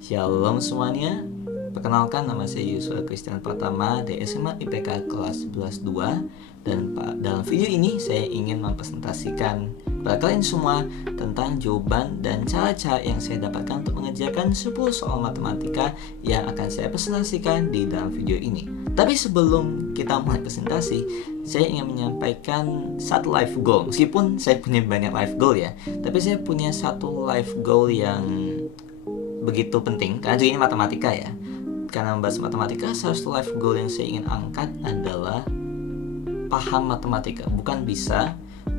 Shalom semuanya. Perkenalkan, nama saya Yusuf Christian Pratama dari SMA IPK kelas 11-2. Dan dalam video ini saya ingin mempresentasikan kepada kalian semua tentang jawaban dan cara-cara yang saya dapatkan untuk mengerjakan 10 soal matematika yang akan saya presentasikan di dalam video ini. Tapi sebelum kita mulai presentasi, saya ingin menyampaikan satu life goal. Meskipun saya punya banyak life goal ya, tapi saya punya satu life goal yang begitu penting, karena juga ini matematika ya. Karena membahas matematika, salah satu life goal yang saya ingin angkat adalah paham matematika. Bukan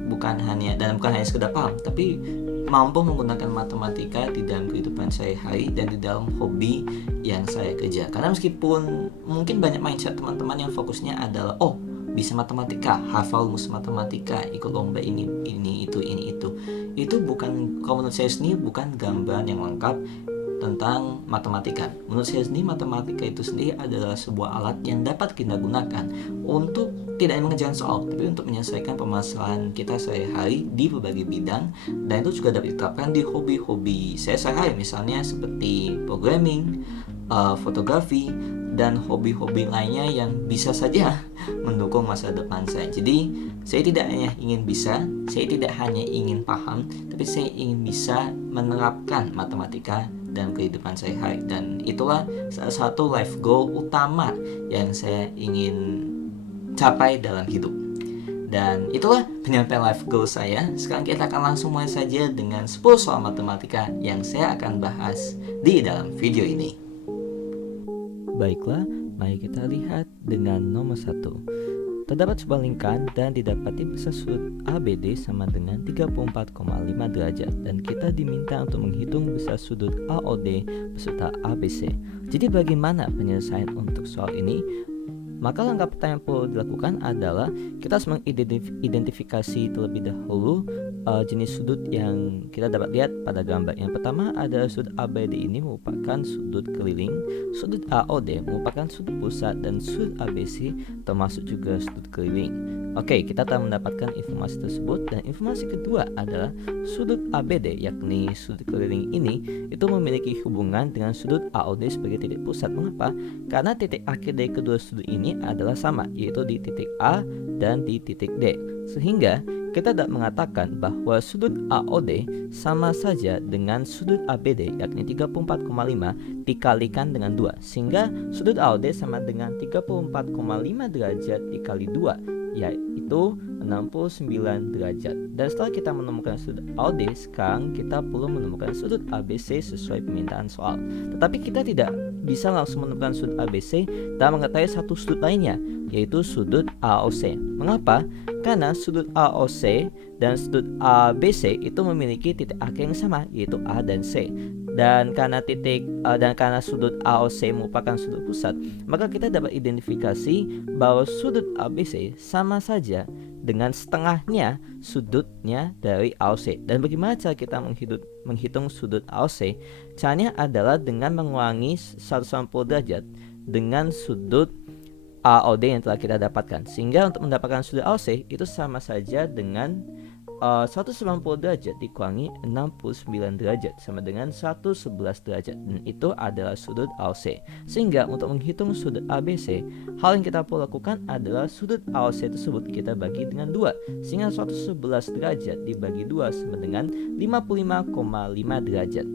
bukan hanya sekedar paham, tapi mampu menggunakan matematika di dalam kehidupan sehari-hari dan di dalam hobi yang saya kerja. Karena meskipun mungkin banyak mindset teman-teman yang fokusnya adalah bisa matematika, hafal rumus matematika, ikut lomba ini itu bukan, kalau menurut saya sendiri, bukan gambaran yang lengkap tentang matematika. Menurut saya sendiri, matematika itu sendiri adalah sebuah alat yang dapat kita gunakan untuk tidak hanya mengerjakan soal, tapi untuk menyelesaikan permasalahan kita sehari-hari di berbagai bidang. Dan itu juga dapat diterapkan di hobi-hobi saya sehari, misalnya seperti programming, fotografi, dan hobi-hobi lainnya yang bisa saja mendukung masa depan saya. Jadi saya tidak hanya ingin bisa, saya tidak hanya ingin paham, tapi saya ingin bisa menerapkan matematika dan kehidupan sehari-hari. Dan itulah salah satu life goal utama yang saya ingin capai dalam hidup. Dan itulah penyampaian life goal saya. Sekarang kita akan langsung mulai saja dengan 10 soal matematika yang saya akan bahas di dalam video ini. Baiklah, mari kita lihat dengan nomor 1. Terdapat sebuah lingkaran dan didapati besar sudut ABD sama dengan 34,5 derajat, dan kita diminta untuk menghitung besar sudut AOD beserta ABC. Jadi bagaimana penyelesaian untuk soal ini? Maka langkah pertama yang perlu dilakukan adalah kita harus mengidentifikasi terlebih dahulu jenis sudut yang kita dapat lihat pada gambar. Yang pertama adalah sudut ABD ini merupakan sudut keliling, sudut AOD merupakan sudut pusat, dan sudut ABC termasuk juga sudut keliling. Oke, kita telah mendapatkan informasi tersebut. Dan informasi kedua adalah sudut ABD, yakni sudut keliling ini, itu memiliki hubungan dengan sudut AOD sebagai titik pusat. Mengapa? Karena titik akhir dari kedua sudut ini adalah sama, yaitu di titik A dan di titik D. Sehingga kita dapat mengatakan bahwa sudut AOD sama saja dengan sudut ABD, yakni 34,5 dikalikan dengan 2. Sehingga sudut AOD sama dengan 34,5 derajat dikali 2, yaitu 69 derajat. Dan setelah kita menemukan sudut AOD, sekarang kita perlu menemukan sudut ABC sesuai permintaan soal. Tetapi kita tidak bisa langsung menemukan sudut ABC dan mengetahui satu sudut lainnya, yaitu sudut AOC. Mengapa? Karena sudut AOC dan sudut ABC itu memiliki titik akhir yang sama, yaitu A dan C. Dan karena sudut AOC merupakan sudut pusat, maka kita dapat identifikasi bahwa sudut ABC sama saja dengan setengahnya sudutnya dari AOC. Dan bagaimana cara kita menghitung sudut AOC? Caranya adalah dengan mengurangi 180 derajat dengan sudut AOD yang telah kita dapatkan. Sehingga untuk mendapatkan sudut AOC itu sama saja dengan 190 derajat dikurangi 69 derajat sama dengan 111 derajat, dan itu adalah sudut AOC. Sehingga untuk menghitung sudut ABC, hal yang kita perlu lakukan adalah sudut AOC tersebut kita bagi dengan 2, sehingga 111 derajat dibagi 2 sama dengan 55,5 derajat.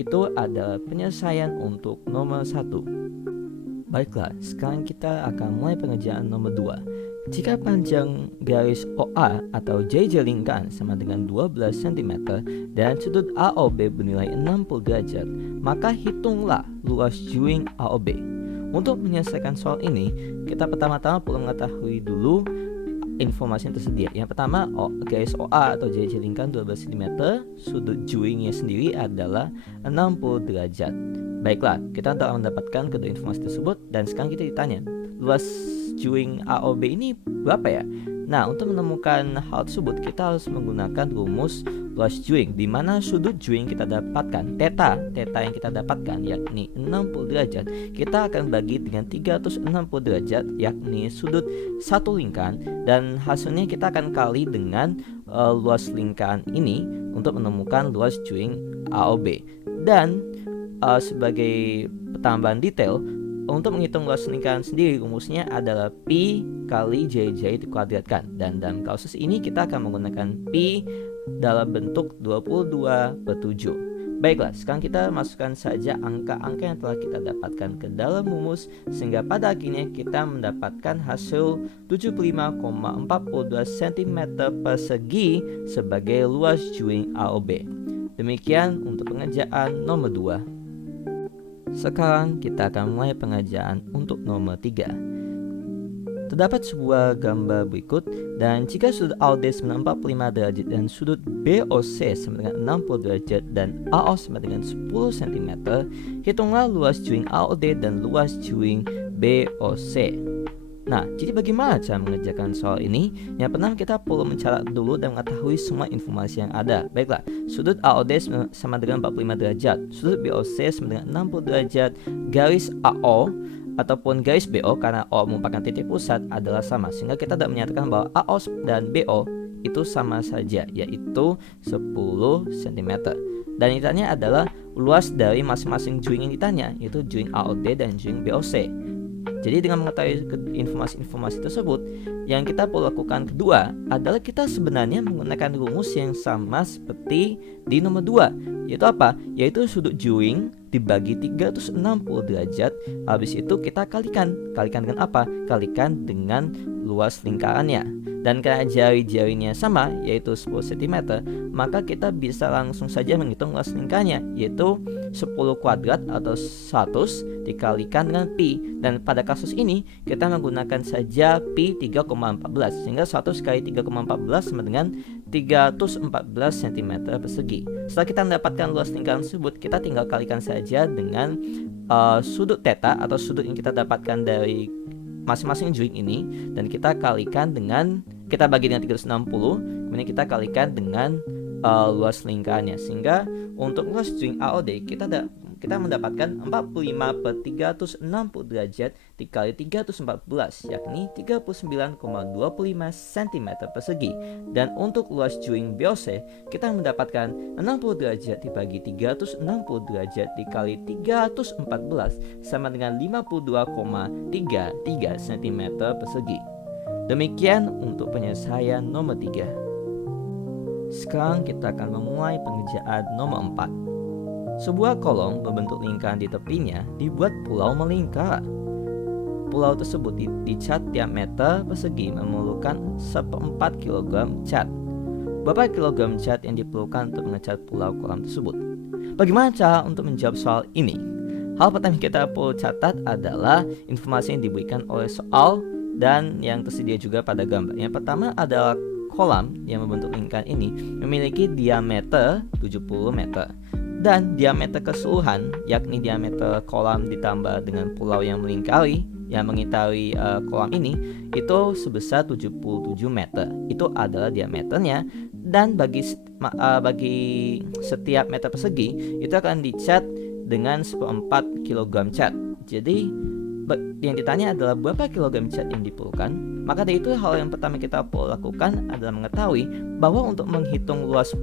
Itu adalah penyelesaian untuk nomor 1. Baiklah, sekarang kita akan mulai pengerjaan nomor 2. Jika panjang garis OA atau JJ lingkaran sama dengan 12 cm dan sudut AOB bernilai 60 derajat, maka hitunglah luas juing AOB. Untuk menyelesaikan soal ini, kita pertama-tama perlu mengetahui dulu informasi yang tersedia. Yang pertama, garis OA atau JJ lingkaran 12 cm, sudut juingnya sendiri adalah 60 derajat. Baiklah, kita telah mendapatkan kedua informasi tersebut, dan sekarang kita ditanya, luas juing AOB ini berapa ya? Nah, untuk menemukan hal tersebut, kita harus menggunakan rumus luas juing, di mana sudut juing kita dapatkan, theta yang kita dapatkan yakni 60 derajat, kita akan bagi dengan 360 derajat, yakni sudut satu lingkaran, dan hasilnya kita akan kali dengan luas lingkaran ini untuk menemukan luas juing AOB. Dan sebagai tambahan detail, untuk menghitung luas lingkaran sendiri rumusnya adalah Pi kali JJ dikuadratkan. Dan dalam kasus ini kita akan menggunakan Pi dalam bentuk 22/7. Baiklah, sekarang kita masukkan saja angka-angka yang telah kita dapatkan ke dalam rumus, sehingga pada akhirnya kita mendapatkan hasil 75,42 cm persegi sebagai luas join AOB. Demikian untuk pengerjaan nomor 2. Sekarang kita akan mulai pengerjaan untuk nomor 3. Terdapat sebuah gambar berikut, dan jika sudut AOD sama dengan 45 derajat dan sudut BOC sama dengan 60 derajat dan AO sama dengan 10 cm, hitunglah luas join AOD dan luas join BOC. Nah, jadi bagaimana cara mengerjakan soal ini? Yang pertama kita perlu mencatat dulu dan mengetahui semua informasi yang ada. Baiklah, sudut AOD sama dengan 45 derajat, sudut BOC sama dengan 60 derajat, garis AO ataupun garis BO karena O merupakan titik pusat adalah sama, sehingga kita dapat menyatakan bahwa AO dan BO itu sama saja, yaitu 10 cm. Dan yang ditanya adalah luas dari masing-masing join yang ditanya, yaitu join AOD dan join BOC. Jadi dengan mengetahui informasi-informasi tersebut, yang kita perlu lakukan kedua adalah kita sebenarnya menggunakan rumus yang sama seperti di nomor 2, yaitu apa? Yaitu sudut join dibagi 360 derajat, habis itu kita kalikan dengan apa? Kalikan dengan luas lingkarannya. Dan karena jari-jarinya sama, yaitu 10 cm, maka kita bisa langsung saja menghitung luas lingkarannya, yaitu 10 kuadrat atau 100 dikalikan dengan Pi. Dan pada kasus ini kita menggunakan saja Pi 3,14, sehingga 100 kali 3,14 sama dengan 314 cm persegi. Setelah kita mendapatkan luas lingkaran tersebut, kita tinggal kalikan saja dengan sudut theta atau sudut yang kita dapatkan dari masing-masing join ini, dan kita kalikan dengan, kita bagi dengan 360, kemudian kita kalikan dengan luas lingkarannya, sehingga untuk luas join AOD kita mendapatkan 45/360 derajat dikali 314, yakni 39,25 cm persegi. Dan untuk luas join BOC kita mendapatkan 60 derajat dibagi 360 derajat dikali 314 sama dengan 52,33 cm persegi. Demikian untuk penyelesaian nomor 3. Sekarang kita akan memulai pengerjaan nomor 4. Sebuah kolom berbentuk lingkaran di tepinya dibuat pulau melingkar. Pulau tersebut dicat diameter persegi memerlukan 1/4 kg cat. Berapa kilogram cat yang diperlukan untuk mengecat pulau kolam tersebut? Bagaimana cara untuk menjawab soal ini? Hal pertama yang kita perlu catat adalah informasi yang diberikan oleh soal dan yang tersedia juga pada gambar. Yang pertama adalah kolam yang membentuk lingkaran ini memiliki diameter 70 meter. Dan diameter keseluruhan, yakni diameter kolam ditambah dengan pulau yang melingkari yang mengitari kolam ini, itu sebesar 77 meter. Itu adalah diameternya. Dan bagi setiap meter persegi itu akan dicat dengan 1/4 kg cat. Jadi yang ditanya adalah berapa kilogram cat yang diperlukan. Maka dari itu hal yang pertama kita perlu lakukan adalah mengetahui bahwa untuk menghitung luas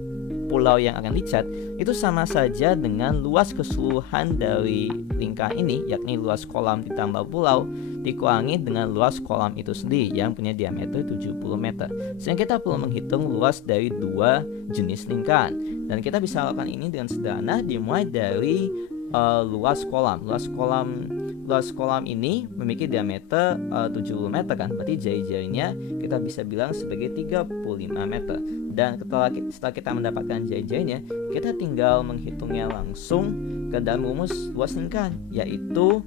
pulau yang akan dicat itu sama saja dengan luas keseluruhan dari lingkaran ini, yakni luas kolam ditambah pulau dikurangi dengan luas kolam itu sendiri yang punya diameter 70 meter. Sehingga kita perlu menghitung luas dari dua jenis lingkaran, dan kita bisa lakukan ini dengan sederhana dimulai dari luas kolam. Luas kolam ini memiliki diameter 70 meter kan, berarti jari-jarinya kita bisa bilang sebagai 35 meter. Dan setelah kita mendapatkan jari-jarinya, kita tinggal menghitungnya langsung ke dalam rumus luas lingkaran, yaitu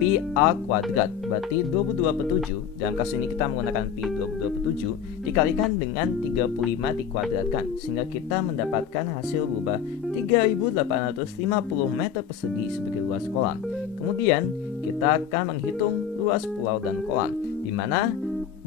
Pi A kuadrat, berarti 22/7. Dalam kasus ini kita menggunakan Pi 22/7 dikalikan dengan 35 dikuadratkan, sehingga kita mendapatkan hasil berubah 3.850 meter persegi sebagai luas kolam. Kemudian kita akan menghitung luas pulau dan kolam, di mana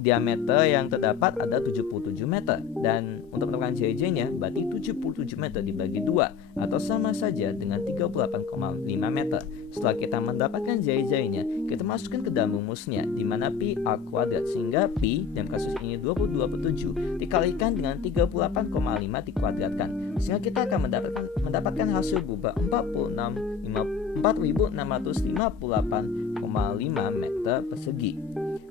diameter yang terdapat ada 77 meter. Dan untuk menemukan JJ-nya berarti 77 meter dibagi 2 atau sama saja dengan 38,5 meter. Setelah kita mendapatkan JJ-nya, kita masukkan ke dalam rumusnya di mana pi A kuadrat, sehingga pi dalam kasus ini 22/7 dikalikan dengan 38,5 dikuadratkan, sehingga kita akan mendapatkan hasil berupa 4.658,5 meter persegi.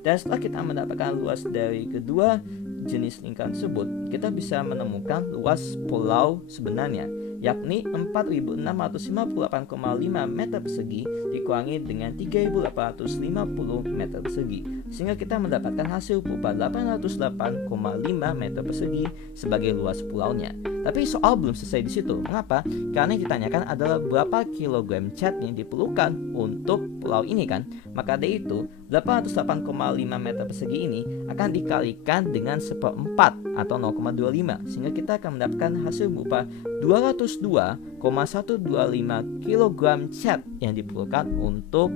Dan setelah kita mendapatkan luas dari kedua jenis lingkaran tersebut, kita bisa menemukan luas pulau sebenarnya, yakni 4.658,5 meter persegi dikurangi dengan 3.850 meter persegi, sehingga kita mendapatkan hasil berupa 808,5 meter persegi sebagai luas pulaunya. Tapi soal belum selesai di situ. Mengapa? Karena yang ditanyakan adalah berapa kilogram cat yang diperlukan untuk pulau ini kan. Maka dari itu 808,5 meter persegi ini akan dikalikan dengan 1/4 atau 0,25, sehingga kita akan mendapatkan hasil berupa 202,125 kilogram cat yang diperlukan untuk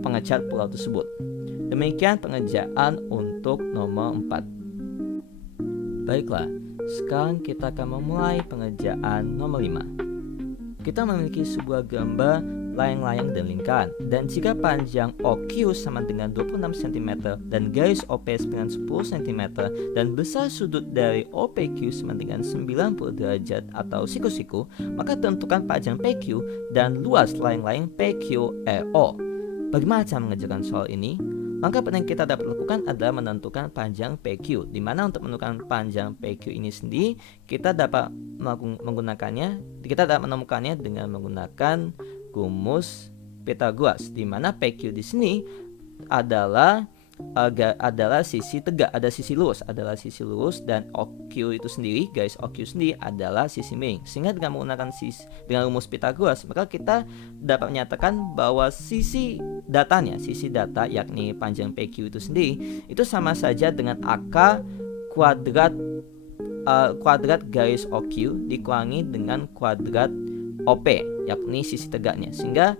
pengecat pulau tersebut. Demikian pengerjaan untuk nomor 4. Baiklah, sekarang kita akan memulai pengerjaan nomor 5. Kita memiliki sebuah gambar layang-layang dan lingkaran, dan jika panjang OQ sama dengan 26 cm dan garis OP dengan 10 cm dan besar sudut dari OPQ sama dengan 90 derajat atau siku-siku, maka tentukan panjang PQ dan luas layang-layang PQRO. Bagaimana cara mengerjakan soal ini? Langkah pertama yang kita dapat lakukan adalah menentukan panjang PQ, di mana untuk menentukan panjang PQ ini sendiri kita dapat menemukannya dengan menggunakan rumus Pythagoras, di mana PQ di sini adalah sisi tegak, ada sisi lurus dan OQ itu sendiri, garis OQ sendiri adalah sisi miring. Sehingga dengan menggunakan dengan rumus Pythagoras, maka kita dapat menyatakan bahwa sisi data yakni panjang PQ itu sendiri itu sama saja dengan AK kuadrat garis OQ dikurangi dengan kuadrat OP, yakni sisi tegaknya, sehingga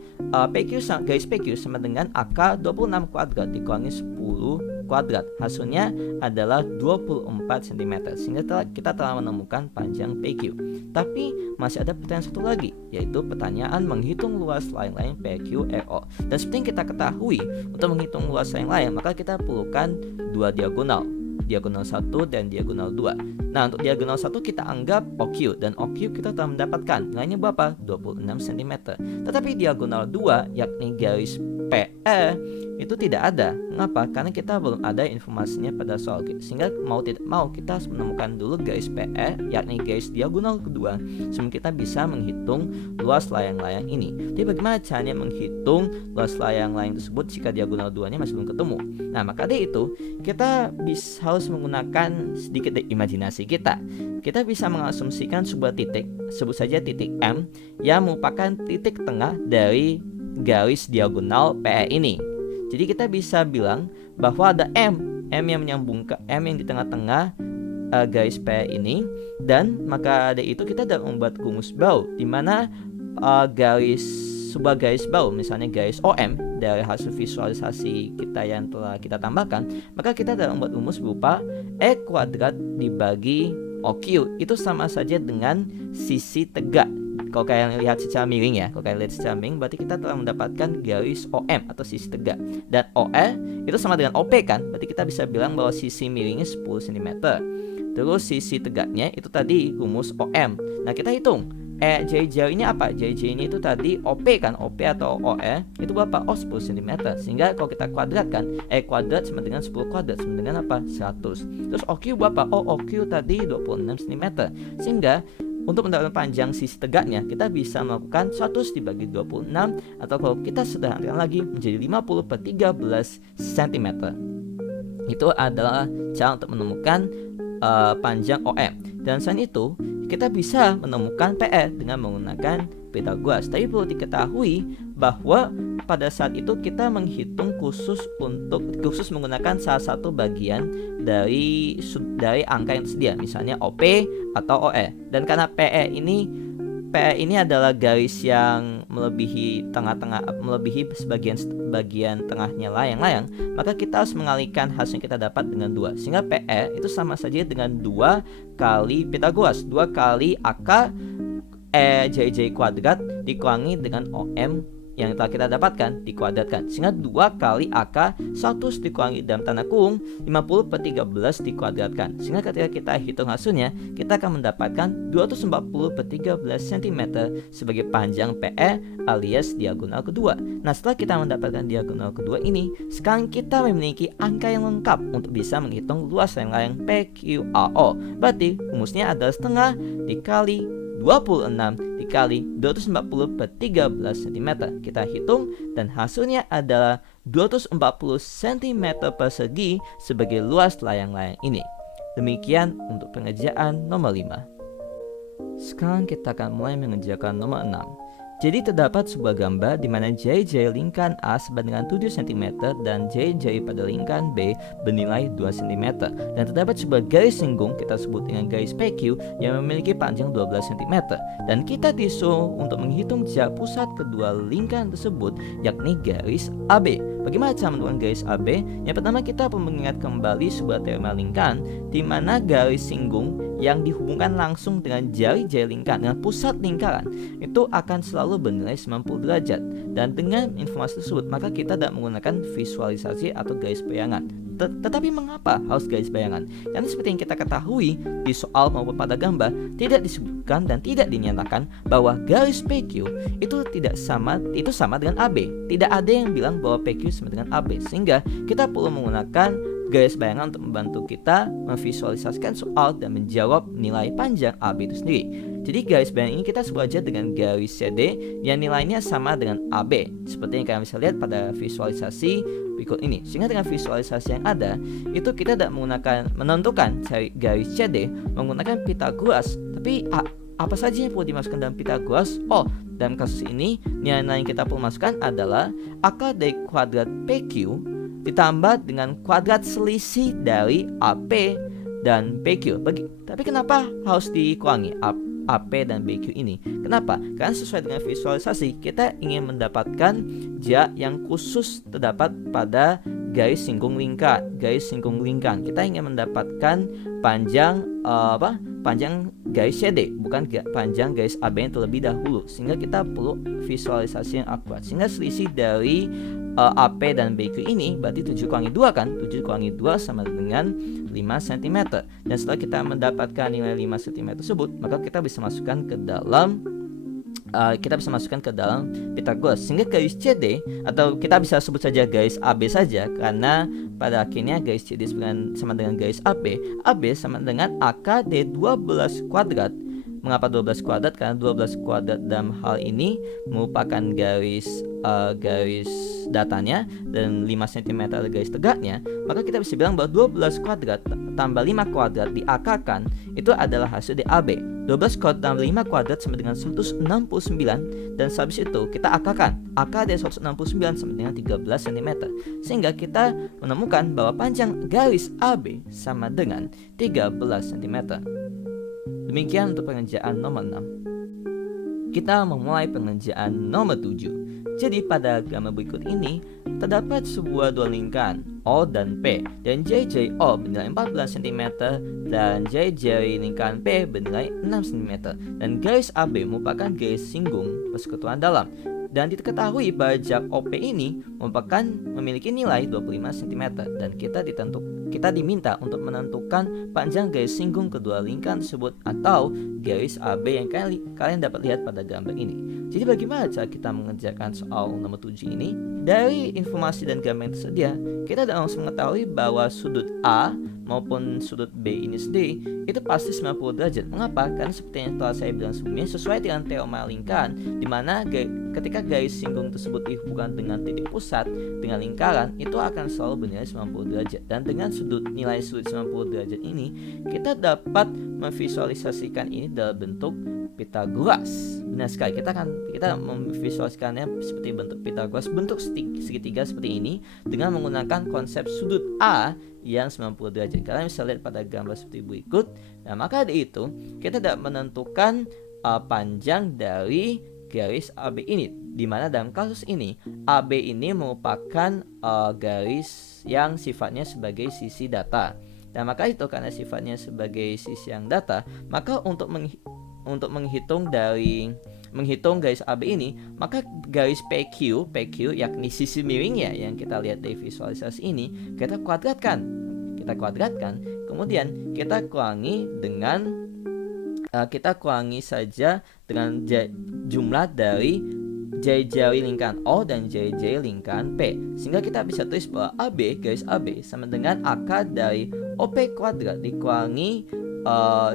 garis PQ sama dengan AK 26 kuadrat dikurangi 10 kuadrat. Hasilnya adalah 24 cm, sehingga kita telah menemukan panjang PQ. Tapi masih ada pertanyaan satu lagi, yaitu pertanyaan menghitung luas layang-layang PQRO. Dan seperti yang kita ketahui, untuk menghitung luas layang-layang maka kita perlukan dua diagonal 1 dan diagonal 2. Nah, untuk diagonal 1 kita anggap OQ, dan OQ kita telah mendapatkan nilainya berapa? 26 cm. Tetapi diagonal 2 yakni garis PE itu tidak ada. Mengapa? Karena kita belum ada informasinya pada soal, sehingga mau tidak mau kita harus menemukan dulu garis PE, yakni garis diagonal kedua, sebelum kita bisa menghitung luas layang-layang ini. Jadi bagaimana caranya menghitung luas layang-layang tersebut jika diagonal 2-nya masih belum ketemu? Nah, maka dari itu kita harus menggunakan sedikit imajinasi kita. Kita bisa mengasumsikan sebuah titik, sebut saja titik M, yang merupakan titik tengah dari garis diagonal PE ini. Jadi kita bisa bilang bahwa ada M yang menyambung ke M yang di tengah-tengah garis PE ini, dan maka dari itu kita dapat membuat rumus baru, di mana sebuah garis baru, misalnya garis OM dari hasil visualisasi kita yang telah kita tambahkan, maka kita dapat membuat rumus berupa E kuadrat dibagi OQ itu sama saja dengan sisi tegak. Kalau kalian lihat secara miring berarti kita telah mendapatkan garis OM atau sisi tegak, dan OE itu sama dengan OP kan, berarti kita bisa bilang bahwa sisi miringnya 10 cm. Terus sisi tegaknya itu tadi rumus OM. Nah, kita hitung JJ ini apa? JJ ini itu tadi OP kan, OP atau OE itu berapa? 10 cm. Sehingga kalau kita kuadratkan, kuadrat sama dengan 10 kuadrat sama dengan apa? 100. Terus OQ berapa? OQ tadi 26 cm. Sehingga untuk mendapatkan panjang sisi tegaknya, kita bisa melakukan 100 dibagi 26, atau kalau kita sederhanakan lagi menjadi 50/13 cm. Itu adalah cara untuk menemukan panjang OM. Dan selain itu, kita bisa menemukan PE dengan menggunakan Pythagoras. Tapi perlu diketahui bahwa pada saat itu kita menghitung khusus menggunakan salah satu bagian dari angka yang tersedia, misalnya OP atau OE. Dan karena PE PE ini adalah garis yang melebihi melebihi bagian tengahnya layang-layang, maka kita harus mengalihkan hasil yang kita dapat dengan 2. Sehingga PE itu sama saja dengan 2 kali Pitagoras, 2 kali AK JJ kuadrat dikurangi dengan OM yang telah kita dapatkan dikuadratkan, sehingga 2 kali AK 100 dikurangi dalam tanda kurung 50 per 13 dikuadratkan, sehingga ketika kita hitung hasilnya kita akan mendapatkan 240 per 13 cm sebagai panjang PE alias diagonal kedua. Nah, setelah kita mendapatkan diagonal kedua ini, sekarang kita memiliki angka yang lengkap untuk bisa menghitung luas layang-layang PQRO. Berarti rumusnya adalah setengah dikali 26 dikali 240 per 13 cm. Kita hitung dan hasilnya adalah 240 cm persegi sebagai luas layang-layang ini. Demikian untuk pengerjaan nomor 5. Sekarang kita akan mulai mengerjakan nomor 6. Jadi terdapat sebuah gambar di mana JJ lingkaran A sebelah dengan 7 cm dan JJ pada lingkaran B bernilai 2 cm. Dan terdapat sebuah garis singgung, kita sebut dengan garis PQ, yang memiliki panjang 12 cm. Dan kita disuruh untuk menghitung jarak pusat kedua lingkaran tersebut, yakni garis AB. Bagaimana cara menentukan garis AB? Yang pertama, kita perlu mengingat kembali sebuah teorema lingkaran di mana garis singgung yang dihubungkan langsung dengan jari-jari lingkaran dengan pusat lingkaran itu akan selalu bernilai 90 derajat. Dan dengan informasi tersebut, maka kita tidak menggunakan visualisasi atau garis bayangan. Tetapi mengapa harus garis bayangan? Karena seperti yang kita ketahui di soal maupun pada gambar, tidak disebutkan dan tidak dinyatakan bahwa garis PQ itu sama dengan AB. Tidak ada yang bilang bahwa PQ sama dengan AB, sehingga kita perlu menggunakan garis bayangan untuk membantu kita memvisualisasikan soal dan menjawab nilai panjang AB itu sendiri. Jadi garis bayangan ini kita sebut aja dengan garis CD yang nilainya sama dengan AB, seperti yang kalian bisa lihat pada visualisasi berikut ini. Sehingga dengan visualisasi yang ada, itu kita tidak menentukan cari garis CD menggunakan Pitagoras. Tapi apa saja yang perlu dimasukkan dalam Pitagoras? Dalam kasus ini nilai yang kita perlu masukkan adalah akar dari kuadrat PQ ditambah dengan kuadrat selisih dari AP dan PQ. Tapi kenapa harus dikurangi AP dan BQ ini? Kenapa? Karena sesuai dengan visualisasi, kita ingin mendapatkan jarak yang khusus terdapat pada garis singgung lingkaran. Kita ingin mendapatkan panjang garis CD, bukan panjang garis AB yang terlebih dahulu, sehingga kita perlu visualisasi yang akurat. Sehingga selisih dari AP dan BQ ini berarti 7 kurangi 2 kan? 7 kurangi 2 sama dengan 5 cm. Dan setelah kita mendapatkan nilai 5 cm tersebut, maka kita bisa masukkan ke dalam Pitagoras, sehingga garis CD, atau kita bisa sebut saja garis AB saja, karena pada akhirnya garis CD sama dengan garis AB sama dengan akar dari 12 kuadrat. Mengapa 12 kuadrat? Karena 12 kuadrat dalam hal ini merupakan garis datanya dan 5 cm adalah garis tegaknya. Maka kita bisa bilang bahwa 12 kuadrat tambah 5 kuadrat diakarkan itu adalah hasil DAB. 12 kuadrat tambah 5 kuadrat sama dengan 169, dan habis itu kita akarkan. Akar dari 169 sama dengan 13 cm. Sehingga kita menemukan bahwa panjang garis AB sama dengan 13 cm. Demikian untuk pengerjaan nomor 6. Kita memulai pengerjaan nomor 7. Jadi pada gambar berikut ini terdapat sebuah dua lingkaran O dan P, dan JJO bernilai 14 cm dan JJ lingkaran P bernilai 6 cm, dan garis AB merupakan garis singgung persekutuan dalam. Dan diketahui bahwa jarak OP ini memiliki nilai 25 cm, dan kita diminta untuk menentukan panjang garis singgung kedua lingkaran tersebut atau garis AB yang kalian dapat lihat pada gambar ini. Jadi bagaimana cara kita mengerjakan soal nomor 7 ini? Dari informasi dan gambar yang tersedia, kita sudah langsung mengetahui bahwa sudut A maupun sudut B ini sendiri itu pasti 90 derajat. Mengapa? Karena seperti yang telah saya bilang sebelumnya, sesuai dengan teorema lingkaran, di mana ketika garis singgung tersebut dihubungkan dengan titik pusat dengan lingkaran, itu akan selalu bernilai 90 derajat. Dan dengan nilai sudut 90 derajat ini, kita dapat memvisualisasikan ini dalam bentuk Pitagoras. Benar sekali, kita memvisualisasikannya seperti bentuk Pitagoras, bentuk segitiga seperti ini dengan menggunakan konsep sudut A yang 90 derajat. Kalian bisa lihat pada gambar seperti berikut. Nah, maka dari itu kita dapat menentukan panjang dari garis AB ini, di mana dalam kasus ini AB ini merupakan garis yang sifatnya sebagai sisi data. Dan maka itu karena sifatnya sebagai sisi yang data, maka untuk menghitung garis AB ini, maka garis PQ yakni sisi miringnya yang kita lihat dari visualisasi ini, kita kuadratkan, kemudian kita kurangi saja dengan jumlah dari jari-jari lingkaran O dan jari-jari lingkaran P, sehingga kita bisa tulis bahwa garis AB sama dengan akar dari OP kuadrat dikurangi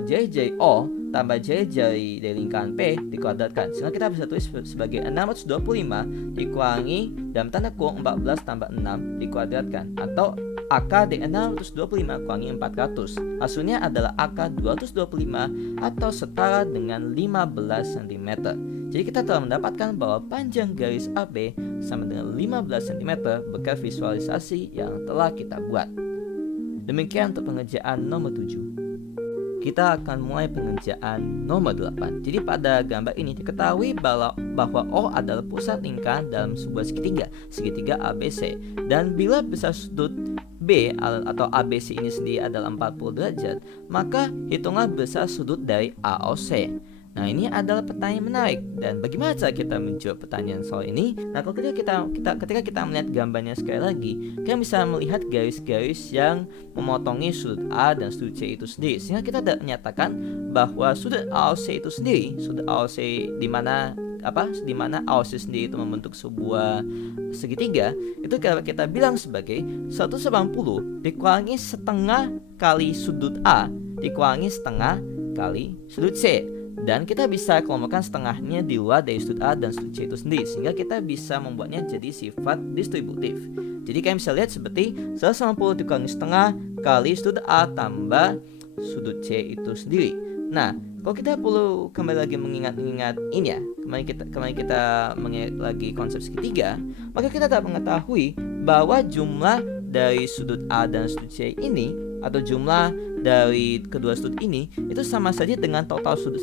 jari-jari O tambah jari-jari dari lingkaran P dikuadratkan, sehingga kita bisa tulis sebagai 625 dikurangi dalam tanda kurung 14 tambah 6 dikuadratkan, atau akar dari 625 kurangi 400. Hasilnya adalah akar 225 atau setara dengan 15 cm. Jadi kita telah mendapatkan bahwa panjang garis AB sama dengan 15 cm berkat visualisasi yang telah kita buat. Demikian untuk pengerjaan nomor 7. Kita akan mulai pengerjaan nomor 8. Jadi pada gambar ini diketahui bahwa O adalah pusat lingkaran dalam sebuah segitiga ABC. Dan bila besar sudut B atau ABC ini sendiri adalah 40 derajat, maka hitunglah besar sudut dari AOC. Nah, ini adalah pertanyaan menarik. Dan bagaimana cara kita menjawab pertanyaan soal ini? Nah, kalau ketika kita melihat gambarnya sekali lagi, kita bisa melihat garis-garis yang memotongi sudut A dan sudut C itu sendiri, sehingga kita dapat menyatakan bahwa sudut AOC itu sendiri, sudut AOC di mana AOC sendiri itu membentuk sebuah segitiga, itu kita bilang sebagai 180 dikurangi setengah kali sudut A dikurangi setengah kali sudut C. Dan kita bisa kelompokkan setengahnya di luar dari sudut A dan sudut C itu sendiri, sehingga kita bisa membuatnya jadi sifat distributif. Jadi kalian bisa lihat seperti 180 dikurangi setengah kali sudut A tambah sudut C itu sendiri. Nah, kalau kita perlu kembali lagi mengingat ini ya, kembali kita mengingat lagi konsep segitiga, maka kita dapat mengetahui bahwa jumlah dari sudut A dan sudut C ini, atau jumlah dari kedua sudut ini, itu sama saja dengan total sudut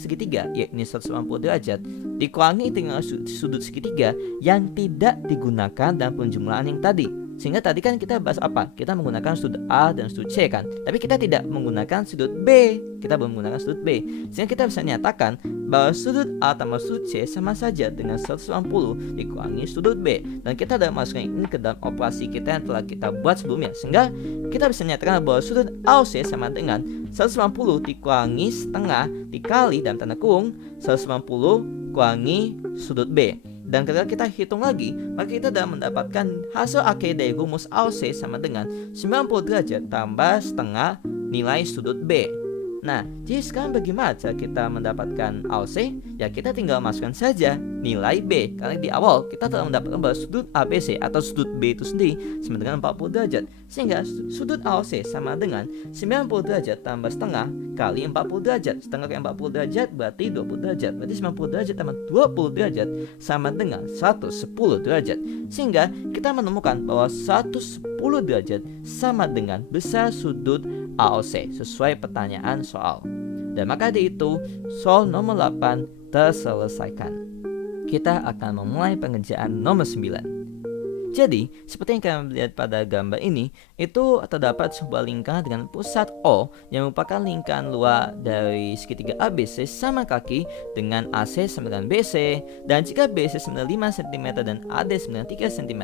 segitiga, yakni 180 derajat dikurangi dengan sudut segitiga yang tidak digunakan dalam penjumlahan yang tadi. Sehingga tadi kan kita bahas apa? Kita menggunakan sudut A dan sudut C kan, tapi kita tidak menggunakan sudut B. Kita belum menggunakan sudut B, sehingga kita bisa nyatakan bahwa sudut A tambah sudut C sama saja dengan 180 dikurangi sudut B. Dan kita dapat masukkan ini ke dalam operasi kita yang telah kita buat sebelumnya, sehingga kita bisa nyatakan bahwa sudut AOC sama dengan 190 dikurangi setengah dikali dalam tanda kurung 190 kurangi sudut B. Dan ketika kita hitung lagi, maka kita dapat mendapatkan hasil akhir dari rumus AOC sama dengan 90 derajat tambah setengah nilai sudut B. Nah, jadi sekarang bagaimana cara kita mendapatkan AOC? Ya, kita tinggal masukkan saja nilai B, karena di awal kita telah mendapatkan bahwa sudut ABC atau sudut B itu sendiri sama dengan 40 derajat, sehingga sudut AOC sama dengan 90 derajat tambah setengah kali 40 derajat. Setengah kali 40 derajat berarti 20 derajat, berarti 90 derajat tambah 20 derajat sama dengan 110 derajat, sehingga kita menemukan bahwa 110 derajat sama dengan besar sudut AOC sesuai pertanyaan soal. Dan maka dari itu soal nomor 8 terselesaikan. Kita akan memulai pengerjaan nomor 9. Jadi, seperti yang kalian lihat pada gambar ini, itu terdapat sebuah lingkaran dengan pusat O yang merupakan lingkaran luar dari segitiga ABC sama kaki dengan AC sama dengan BC. Dan jika BC 95 cm dan AD 93 cm,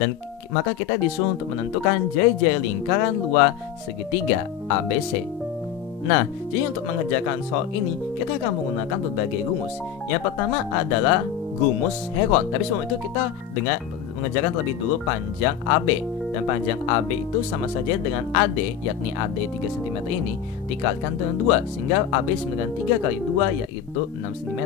dan maka kita disuruh untuk menentukan jari-jari lingkaran luar segitiga ABC. Nah, jadi untuk mengerjakan soal ini, kita akan menggunakan berbagai rumus. Yang pertama adalah rumus Heron. Tapi sebelum itu kita mengerjakan terlebih dulu panjang AB. Dan panjang AB itu sama saja dengan AD, yakni AD 3 cm ini dikalikan dengan 2, sehingga AB sama dengan 3 kali 2 yaitu 6 cm.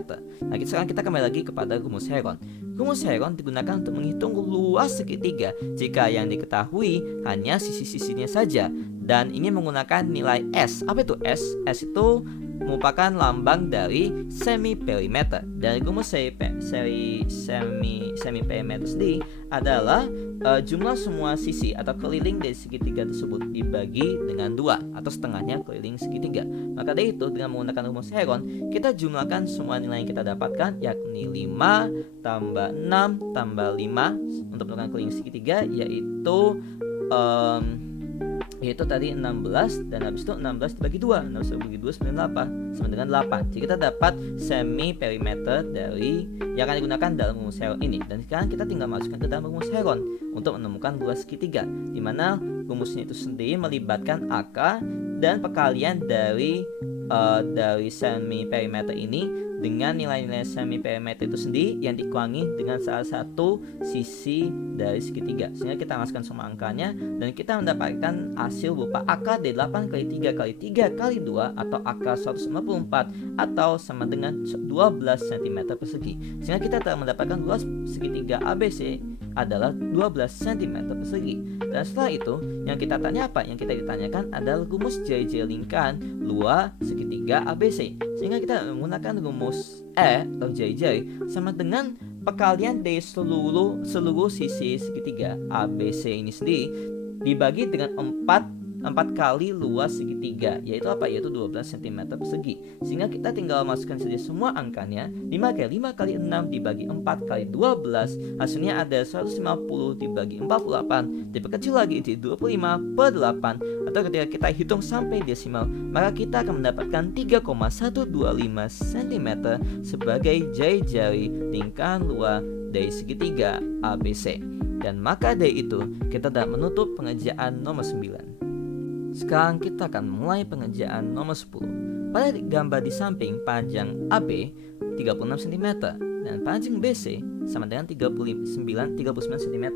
Nah, sekarang kita kembali lagi kepada rumus Heron. Rumus Heron digunakan untuk menghitung luas segitiga jika yang diketahui hanya sisi-sisinya saja. Dan ini menggunakan nilai S. Apa itu S? S itu merupakan lambang dari semi perimeter. Dan rumus semi perimeter sendiri adalah jumlah semua sisi atau keliling dari segitiga tersebut dibagi dengan 2 atau setengahnya keliling segitiga. Maka dari itu, dengan menggunakan rumus Heron, kita jumlahkan semua nilai yang kita dapatkan, yakni 5 tambah 6 tambah 5 untuk menggunakan keliling segitiga, yaitu tadi 16, dan habis itu 16 dibagi 2, 16 dibagi 2 sama dengan 8. Jadi kita dapat semi perimeter dari yang akan digunakan dalam rumus Heron ini. Dan sekarang kita tinggal masukkan ke dalam rumus Heron untuk menemukan luas segitiga, di mana rumusnya itu sendiri melibatkan akar dan perkalian dari semi perimeter ini dengan nilai-nilai semi perimeter itu sendiri yang dikurangi dengan salah satu sisi dari segitiga, sehingga kita masukkan semua angkanya dan kita mendapatkan hasil berupa akar dari 8 kali 3 kali 3 kali 2 atau akar 154 atau sama dengan 12 cm persegi, sehingga kita telah mendapatkan luas segitiga ABC adalah 12 cm persegi. Dan setelah itu yang kita tanya apa? Yang kita ditanyakan adalah rumus JJ lingkaran luas segitiga ABC, sehingga kita menggunakan rumus E atau JJ sama dengan perkalian dari seluruh sisi segitiga ABC ini sendiri dibagi dengan 4 kali luas segitiga, yaitu apa? Yaitu 12 cm persegi. Sehingga kita tinggal masukkan saja semua angkanya. 5 kali 6 dibagi 4 kali 12, hasilnya ada 150 dibagi 48, diperkecil lagi jadi 25/8, atau ketika kita hitung sampai desimal, maka kita akan mendapatkan 3,125 cm sebagai jari lingkaran luas dari segitiga ABC. Dan maka dari itu kita dapat menutup pengerjaan nomor 9. Sekarang kita akan mulai pengerjaan nomor 10. Pada gambar di samping, panjang AB 36 cm dan panjang BC sama dengan 39 cm.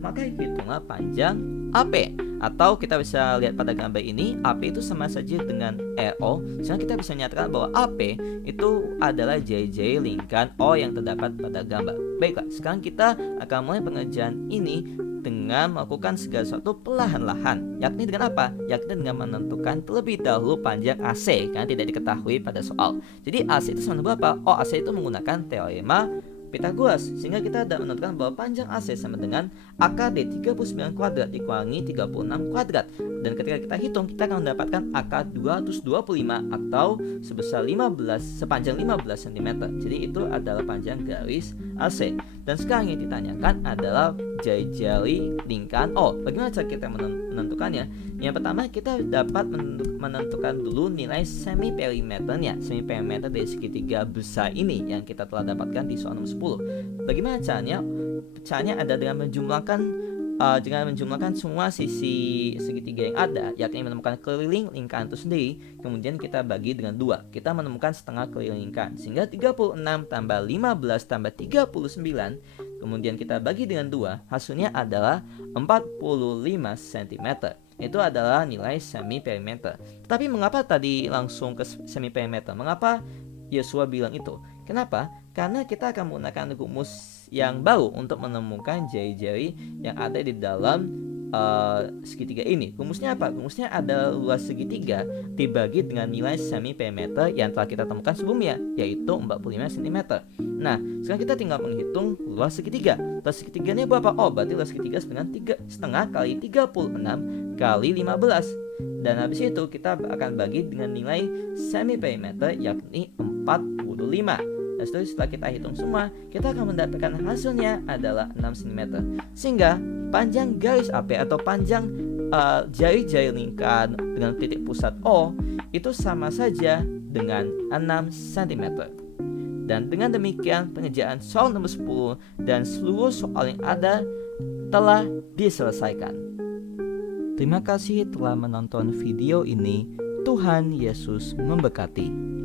Maka hitunglah panjang AP, atau kita bisa lihat pada gambar ini, AP itu sama saja dengan EO, sehingga kita bisa nyatakan bahwa AP itu adalah JJ lingkaran O yang terdapat pada gambar. Baiklah, sekarang kita akan mulai pengerjaan ini dengan melakukan segala sesuatu perlahan-lahan. Yakni dengan apa? Yakni dengan menentukan terlebih dahulu panjang AC, karena tidak diketahui pada soal. Jadi AC itu sama dengan berapa? Oh, AC itu menggunakan teorema Pythagoras, sehingga kita dapat menentukan bahwa panjang AC sama dengan akar dari 39 kuadrat dikurangi 36 kuadrat. Dan ketika kita hitung, kita akan mendapatkan akar 225 atau sepanjang 15 cm. Jadi itu adalah panjang garis AC. Dan sekarang yang ditanyakan adalah jari lingkaran O. Bagaimana cara kita menentukannya? Yang pertama, kita dapat menentukan dulu nilai semi perimeternya. Semi perimeter dari segitiga besar ini yang kita telah dapatkan di soal nomor 10. Bagaimana caranya? Caranya ada dengan menjumlahkan semua sisi segitiga yang ada, yakni menemukan keliling lingkaran itu sendiri, kemudian kita bagi dengan 2. Kita menemukan setengah keliling lingkaran, sehingga 36 tambah 15 tambah 39, kemudian kita bagi dengan 2, hasilnya adalah 45 cm. Itu adalah nilai semi perimeter. Tetapi mengapa tadi langsung ke semi perimeter? Mengapa Yosua bilang itu? Kenapa? Karena kita akan menggunakan rumus yang baru untuk menemukan jari-jari yang ada di dalam segitiga ini. Rumusnya apa? Rumusnya ada luas segitiga dibagi dengan nilai semi perimeter yang telah kita temukan sebelumnya, yaitu 45 cm. Nah, sekarang kita tinggal menghitung luas segitiga. Luas segitiganya berapa? Oh, berarti luas segitiga dengan 3,5 kali 36 kali 15. Dan habis itu kita akan bagi dengan nilai semi perimeter, yakni 45. Dan setelah kita hitung semua, kita akan mendapatkan hasilnya adalah 6 cm. Sehingga panjang garis AP atau panjang jari-jari lingkaran dengan titik pusat O itu sama saja dengan 6 cm. Dan dengan demikian pengerjaan soal nomor 10 dan seluruh soal yang ada telah diselesaikan. Terima kasih telah menonton video ini. Tuhan Yesus memberkati.